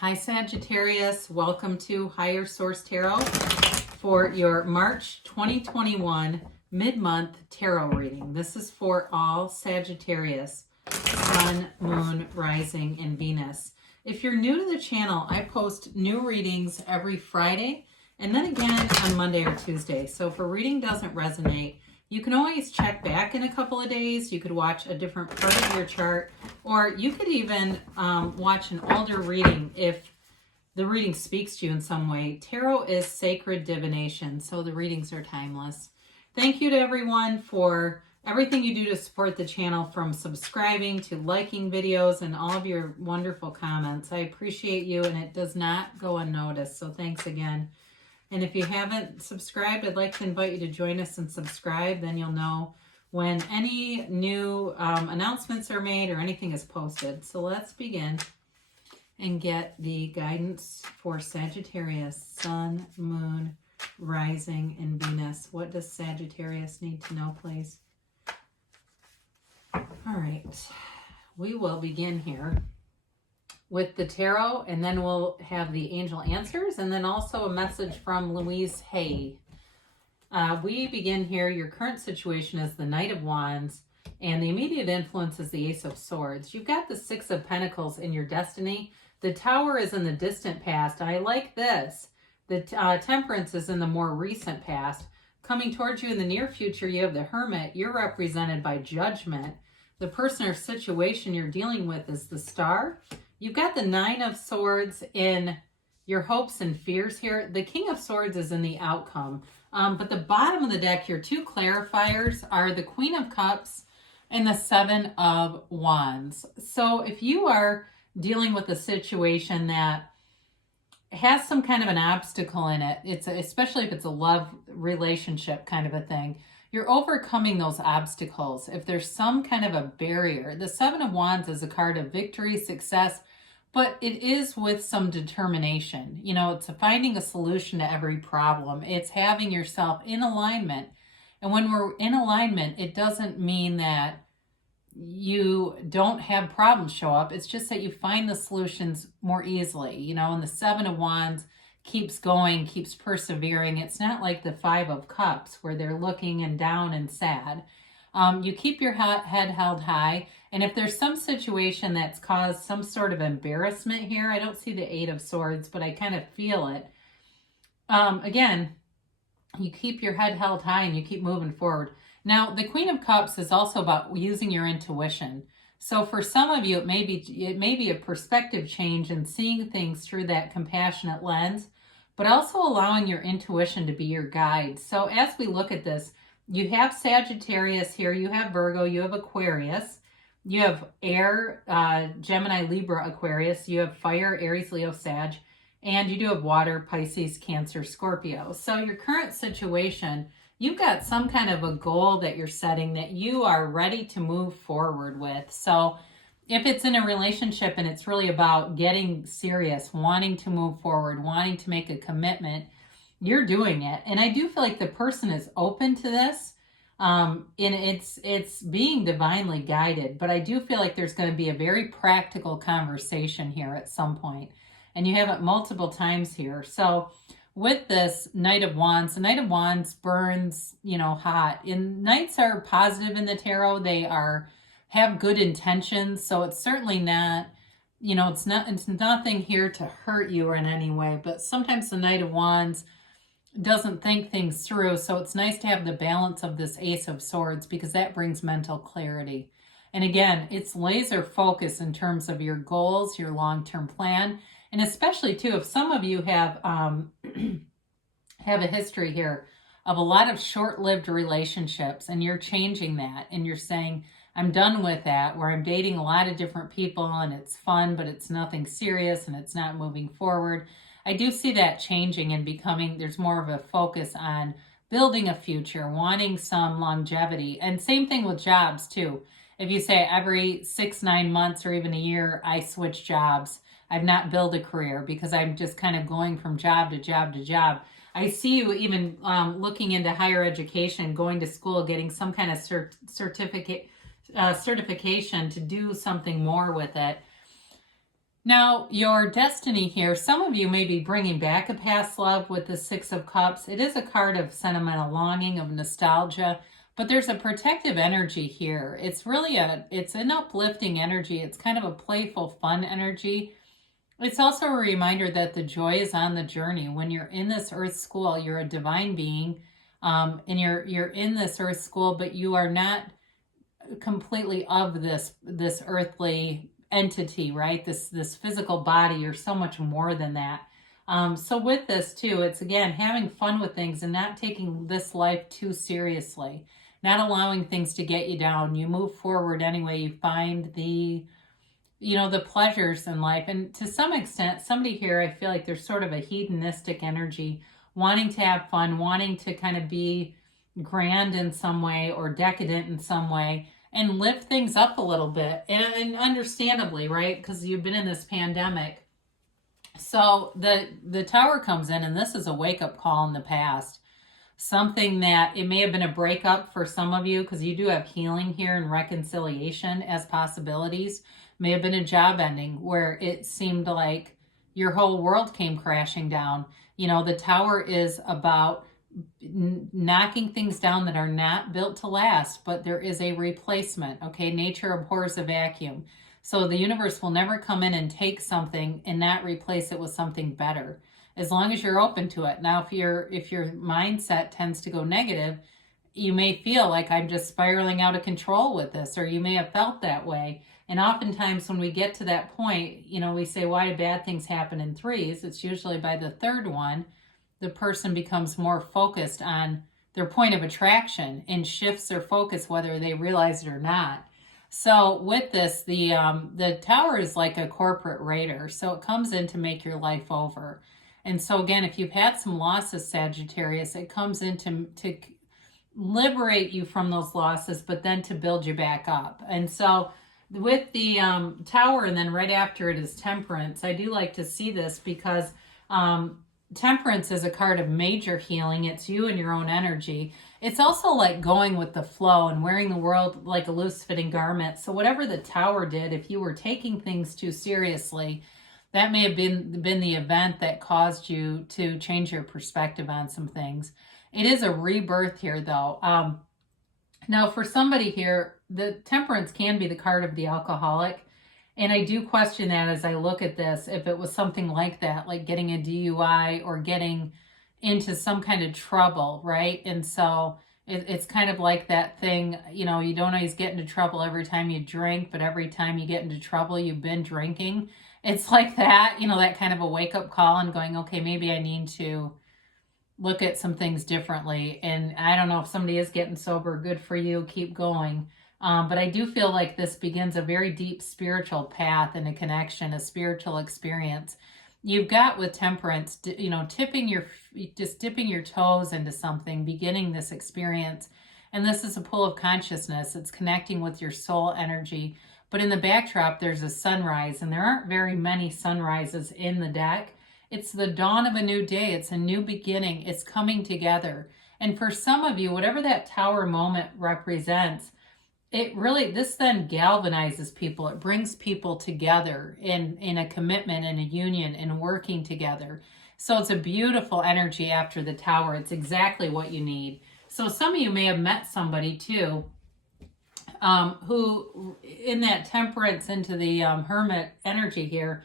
Hi Sagittarius, welcome to Higher Source Tarot for your March 2021 mid-month tarot reading. This is for all Sagittarius, Sun, Moon, Rising, and Venus. If you're new to the channel, I post new readings every Friday and then again on Monday or Tuesday. So if a reading doesn't resonate, you can always check back in a couple of days. You could watch a different part of your chart, or you could even watch an older reading if the reading speaks to you in some way. Tarot is sacred divination, so the readings are timeless. Thank you to everyone for everything you do to support the channel, from subscribing to liking videos and all of your wonderful comments. I appreciate you, and it does not go unnoticed, so thanks again. And if you haven't subscribed, I'd like to invite you to join us and subscribe. Then you'll know when any new announcements are made or anything is posted. So let's begin and get the guidance for Sagittarius, Sun, Moon, Rising, and Venus. What does Sagittarius need to know, please? All right, we will begin here with the tarot, and then we'll have the angel answers, and then also a message from Louise Hay. We begin here. Your current situation is the Knight of Wands, and the immediate influence is the Ace of Swords. You've got the Six of Pentacles in your destiny. The Tower is in the distant past. I like this. The Temperance is in the more recent past. Coming towards you in the near future, you have the Hermit. You're represented by Judgment. The person or situation you're dealing with is the Star. You've got the Nine of Swords in your hopes and fears here. The King of Swords is in the outcome. But the bottom of the deck, your two clarifiers are the Queen of Cups and the Seven of Wands. So if you are dealing with a situation that has some kind of an obstacle in it, especially if it's a love relationship kind of a thing, you're overcoming those obstacles. If there's some kind of a barrier, the Seven of Wands is a card of victory, success, but it is with some determination. You know, it's finding a solution to every problem. It's having yourself in alignment. And when we're in alignment, it doesn't mean that you don't have problems show up. It's just that you find the solutions more easily, you know, and the Seven of Wands keeps going, keeps persevering. It's not like the Five of Cups where they're looking and down and sad. You keep your head held high. And if there's some situation that's caused some sort of embarrassment here, I don't see the Eight of Swords, but I kind of feel it. Again, you keep your head held high and you keep moving forward. Now, the Queen of Cups is also about using your intuition. So for some of you, it may be a perspective change and seeing things through that compassionate lens, but also allowing your intuition to be your guide. So as we look at this, you have Sagittarius here, you have Virgo, you have Aquarius, you have Air, Gemini, Libra, Aquarius, you have Fire, Aries, Leo, Sag, and you do have Water, Pisces, Cancer, Scorpio. So your current situation, you've got some kind of a goal that you're setting that you are ready to move forward with. So if it's in a relationship and it's really about getting serious, wanting to move forward, wanting to make a commitment, you're doing it. And I do feel like the person is open to this. And it's being divinely guided, but I do feel like there's going to be a very practical conversation here at some point. And you have it multiple times here. So with this Knight of Wands, the Knight of Wands burns, you know, hot. And Knights are positive in the tarot. They have good intentions. So it's certainly not, you know, it's nothing here to hurt you in any way. But sometimes the Knight of Wands doesn't think things through. So it's nice to have the balance of this Ace of Swords, because that brings mental clarity. And again, it's laser focus in terms of your goals, your long-term plan. And especially too, if some of you have have a history here of a lot of short-lived relationships, and you're changing that, and you're saying, I'm done with that, where I'm dating a lot of different people and it's fun, but it's nothing serious and it's not moving forward. I do see that changing and becoming, there's more of a focus on building a future, wanting some longevity. And same thing with jobs too. If you say every 6-9 months or even a year, I switch jobs, I've not built a career because I'm just kind of going from job to job to job. I see you even looking into higher education, going to school, getting some kind of certification to do something more with it. Now, your destiny here, some of you may be bringing back a past love with the Six of Cups. It is a card of sentimental longing, of nostalgia, but there's a protective energy here. It's really it's an uplifting energy. It's kind of a playful, fun energy. It's also a reminder that the joy is on the journey. When you're in this earth school, you're a divine being, and you're in this earth school, but you are not completely of this earthly entity, right? This physical body. You're so much more than that. So with this too, it's again having fun with things and not taking this life too seriously, not allowing things to get you down. You move forward anyway. You find the pleasures in life. And to some extent, somebody here, I feel like there's sort of a hedonistic energy, wanting to have fun, wanting to kind of be grand in some way or decadent in some way, and lift things up a little bit. And understandably, right? Because you've been in this pandemic. So the Tower comes in, and this is a wake-up call in the past. Something that it may have been a breakup for some of you, because you do have healing here and reconciliation as possibilities. May have been a job ending where it seemed like your whole world came crashing down. The Tower is about knocking things down that are not built to last, but there is a replacement. Okay, nature abhors a vacuum. So the universe will never come in and take something and not replace it with something better, as long as you're open to it. Now, if your mindset tends to go negative, you may feel like I'm just spiraling out of control with this, or you may have felt that way. And oftentimes when we get to that point, we say, why do bad things happen in threes? It's usually by the third one, the person becomes more focused on their point of attraction and shifts their focus whether they realize it or not. So with this, the Tower is like a corporate raider. So it comes in to make your life over. And so again, if you've had some losses, Sagittarius, it comes in to liberate you from those losses, but then to build you back up. And so with the Tower, and then right after it is Temperance, I do like to see this because Temperance is a card of major healing. It's you and your own energy. It's also like going with the flow and wearing the world like a loose-fitting garment. So whatever the Tower did, if you were taking things too seriously, that may have been the event that caused you to change your perspective on some things. It is a rebirth here, though. Now, for somebody here, the Temperance can be the card of the alcoholic. And I do question that as I look at this, if it was something like that, like getting a DUI or getting into some kind of trouble, right? And so it's kind of like that thing, you don't always get into trouble every time you drink, but every time you get into trouble, you've been drinking. It's like that, that kind of a wake-up call and going, okay, maybe I need to look at some things differently. And I don't know if somebody is getting sober, good for you, keep going. But I do feel like this begins a very deep spiritual path and a connection, a spiritual experience. You've got with Temperance, dipping your toes into something, beginning this experience. And this is a pull of consciousness. It's connecting with your soul energy. But in the backdrop, there's a sunrise, and there aren't very many sunrises in the deck. It's the dawn of a new day. It's a new beginning. It's coming together. And for some of you, whatever that Tower moment represents, this then galvanizes people. It brings people together in a commitment and a union and working together. So it's a beautiful energy after the Tower. It's exactly what you need. So some of you may have met somebody too, who in that Temperance into the Hermit energy here,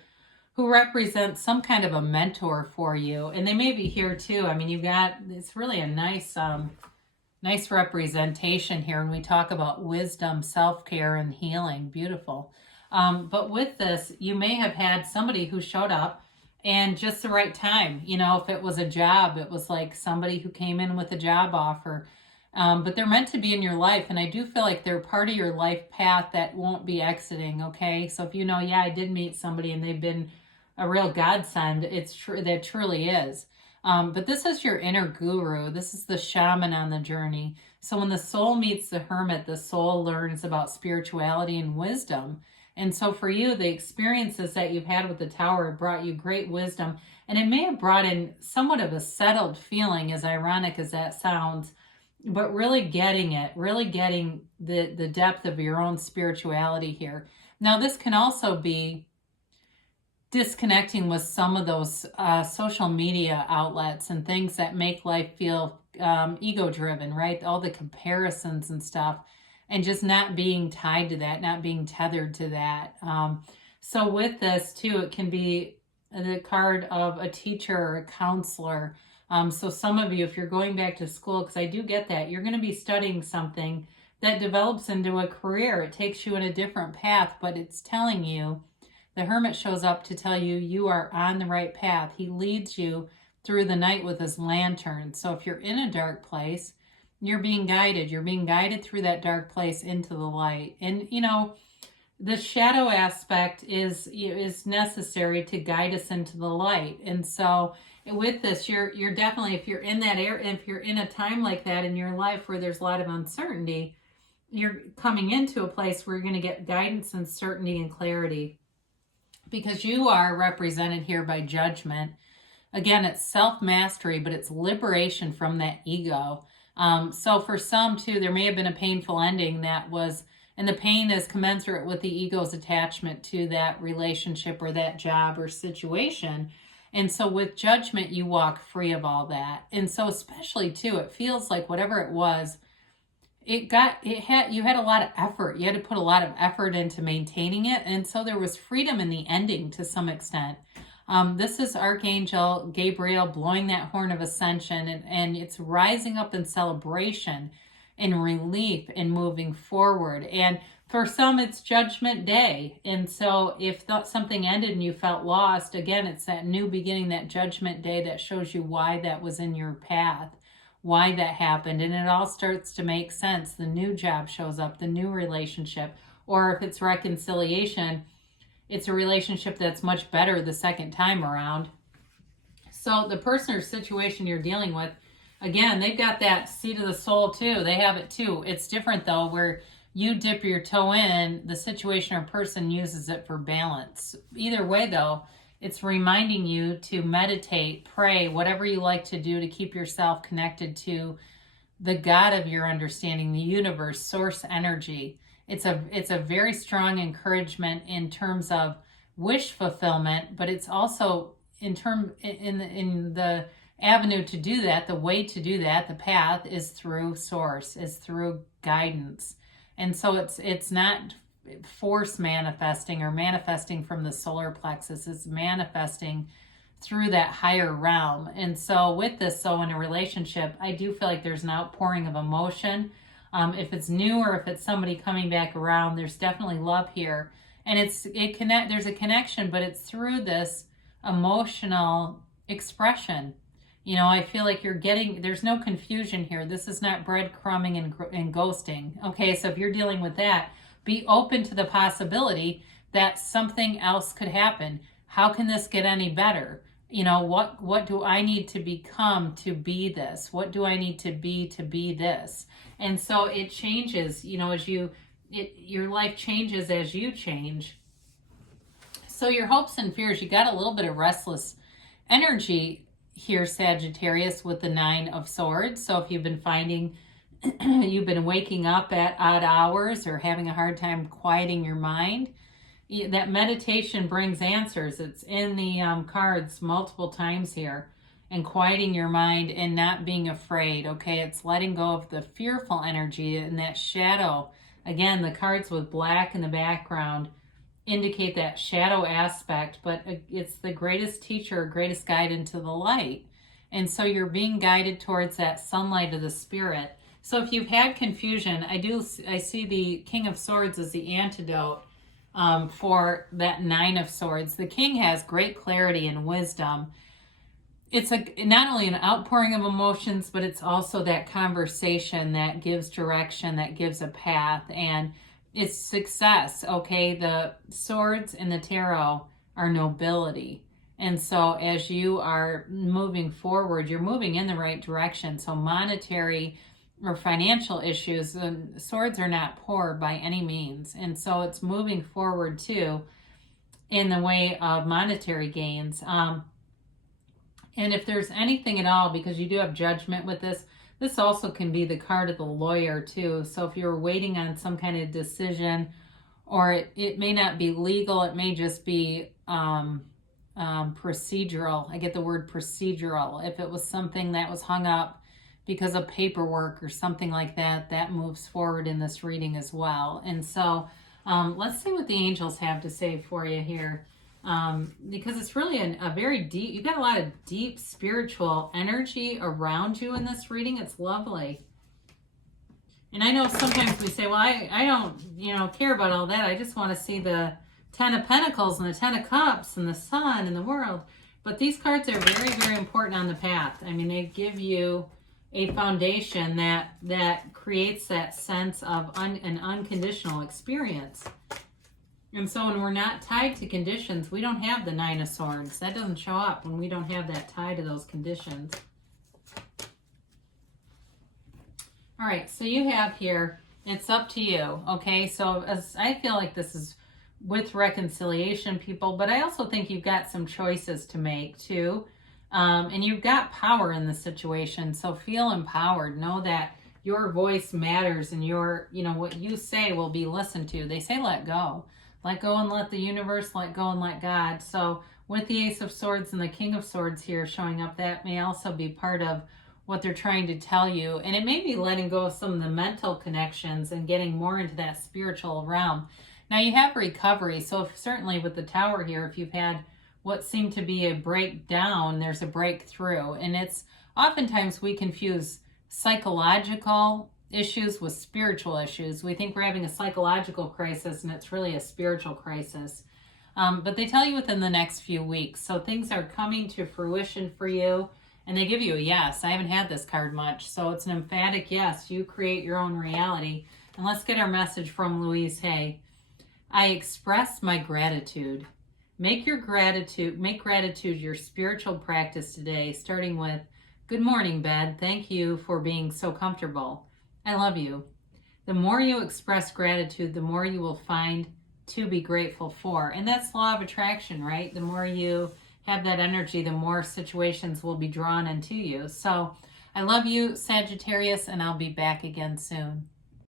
who represents some kind of a mentor for you. And they may be here too. I mean, it's really a nice representation here when we talk about wisdom, self-care, and healing. Beautiful. But with this, you may have had somebody who showed up and just the right time. If it was a job, it was like somebody who came in with a job offer. But they're meant to be in your life, and I do feel like they're part of your life path that won't be exiting, okay? So if I did meet somebody and they've been a real godsend, it's true, that truly is. But this is your inner guru. This is the shaman on the journey. So when the soul meets the hermit, the soul learns about spirituality and wisdom. And so for you, the experiences that you've had with the Tower have brought you great wisdom. And it may have brought in somewhat of a settled feeling, as ironic as that sounds, but really getting the depth of your own spirituality here. Now, this can also be disconnecting with some of those social media outlets and things that make life feel ego driven, right? All the comparisons and stuff, and just not being tied to that, not being tethered to that. So with this too, it can be the card of a teacher or a counselor. So some of you, if you're going back to school, because I do get that, you're going to be studying something that develops into a career. It takes you in a different path, but it's telling you, the Hermit shows up to tell you you are on the right path. He leads you through the night with his lantern. So if you're in a dark place, you're being guided. You're being guided through that dark place into the light. And, you know, the shadow aspect is necessary to guide us into the light. And so with this, you're definitely, if you're in that area, if you're in a time like that in your life where there's a lot of uncertainty, you're coming into a place where you're going to get guidance and certainty and clarity, because you are represented here by Judgment. Again, it's self-mastery, but it's liberation from that ego. So for some too, there may have been a painful ending that was, and the pain is commensurate with the ego's attachment to that relationship or that job or situation. And so with Judgment, you walk free of all that. And so especially too, it feels like whatever it was, you had a lot of effort. You had to put a lot of effort into maintaining it. And so there was freedom in the ending to some extent. This is Archangel Gabriel blowing that horn of ascension, and it's rising up in celebration and relief and moving forward. And for some, it's Judgment Day. And so if something ended and you felt lost, again, it's that new beginning, that Judgment Day that shows you why that was in your path, why that happened. And it all starts to make sense. The new job shows up, the new relationship, or if it's reconciliation, it's a relationship that's much better the second time around. So the person or situation you're dealing with, again, they've got that seed of the soul too. They have it too. It's different though, where you dip your toe in, the situation or person uses it for balance. Either way though, it's reminding you to meditate, pray, whatever you like to do to keep yourself connected to the God of your understanding, the universe, source energy. It's a very strong encouragement in terms of wish fulfillment, but it's also in the avenue to do that, the way to do that, the path is through source, is through guidance. And so it's not force manifesting or manifesting from the solar plexus. It's manifesting through that higher realm. And so with this, so in a relationship, I do feel like there's an outpouring of emotion. If it's new or if it's somebody coming back around, there's definitely love here. And there's a connection, but it's through this emotional expression. You know, I feel like there's no confusion here. This is not breadcrumbing and ghosting. Okay, so if you're dealing with that, be open to the possibility that something else could happen. How can this get any better? You know, what do I need to become to be this? What do I need to be this? And so it changes, you know, your life changes as you change. So your hopes and fears, you got a little bit of restless energy here, Sagittarius, with the 9 of Swords. So if you've been finding you've been waking up at odd hours or having a hard time quieting your mind, that meditation brings answers. It's in the cards multiple times here. And quieting your mind and not being afraid, okay? It's letting go of the fearful energy and that shadow. Again, the cards with black in the background indicate that shadow aspect, but it's the greatest teacher, greatest guide into the light. And so you're being guided towards that sunlight of the spirit. So if you've had confusion, I see the King of Swords as the antidote for that 9 of Swords. The King has great clarity and wisdom. It's not only an outpouring of emotions, but it's also that conversation that gives direction, that gives a path, and it's success, okay? The swords in the tarot are nobility. And so as you are moving forward, you're moving in the right direction. So monetary or financial issues, the swords are not poor by any means. And so it's moving forward too in the way of monetary gains. And if there's anything at all, because you do have Judgment with this also can be the card of the lawyer too. So if you're waiting on some kind of decision, or it may not be legal, it may just be procedural. I get the word procedural. If it was something that was hung up because of paperwork or something like that, that moves forward in this reading as well. And so let's see what the angels have to say for you here. Because it's really a very deep, you've got a lot of deep spiritual energy around you in this reading. It's lovely. And I know sometimes we say, well, I don't, care about all that. I just want to see the 10 of Pentacles and the 10 of Cups and the Sun and the world. But these cards are very, very important on the path. I mean, they give you a foundation that creates that sense of an unconditional experience. And so when we're not tied to conditions, we don't have the 9 of Swords. That doesn't show up when we don't have that tie to those conditions. All right, so you have here, it's up to you, okay? So as I feel like this is with reconciliation, people, but I also think you've got some choices to make too. And you've got power in the situation, so feel empowered. Know that your voice matters and what you say will be listened to. They say let go. Let go and let the universe, let go and let God. So with the Ace of Swords and the King of Swords here showing up, that may also be part of what they're trying to tell you. And it may be letting go of some of the mental connections and getting more into that spiritual realm. Now you have recovery. So certainly with the Tower here, if you've had what seemed to be a breakdown, there's a breakthrough. And it's oftentimes we confuse psychological issues with spiritual issues. We think we're having a psychological crisis and it's really a spiritual crisis. But they tell you within the next few weeks. So things are coming to fruition for you. And they give you a yes. I haven't had this card much. So it's an emphatic yes. You create your own reality. And let's get our message from Louise Hay. I express my gratitude. Make gratitude your spiritual practice today, starting with, good morning, bed. Thank you for being so comfortable. I love you. The more you express gratitude, the more you will find to be grateful for. And that's law of attraction, right? The more you have that energy, the more situations will be drawn into you. So I love you, Sagittarius, and I'll be back again soon.